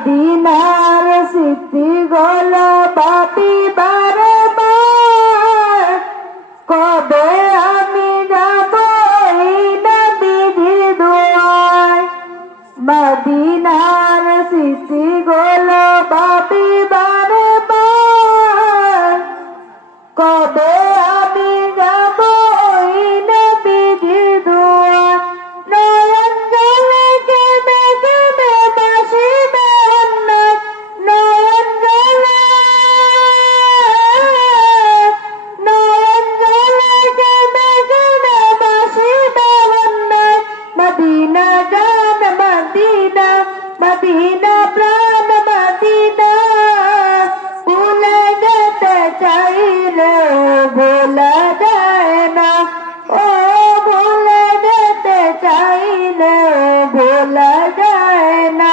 মদিনার স্মৃতি গুলো ভাবিবার বার, কবে আমি যাব এই নবীজির দুয়ায়। মদিনার স্মৃতি গুলো ভাবিবার বার, কবে আমি যাব এই নবীজির দুয়ায়। নয়ন জলে কেঁদে কেঁদে বাসিবে অন্যায়, নয়ন জলে কেঁদে কেঁদে বাসিবে অন্যায়। মদিনা জান মদিনা, মদিনা প্রাণ মদিনা, ভুলে যেতে চাইলে ভোলা যায় না, ও ভুলে যেতে চাইলে ভোলা যায় না।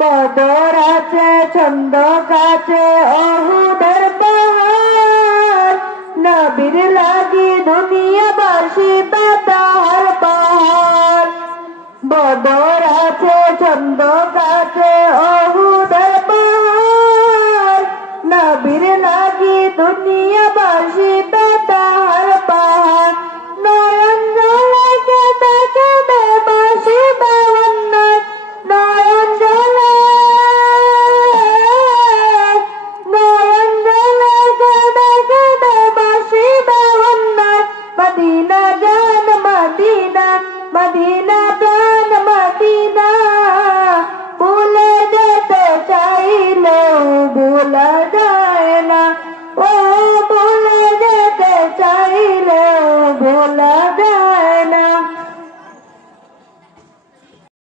বদর আছে ছন্দ কাছে অহুদের পাহাড়, নবীর লাগি দুনিয়াবাসী তাহার পাহাড়। বদর আছে ছন্দ কাছে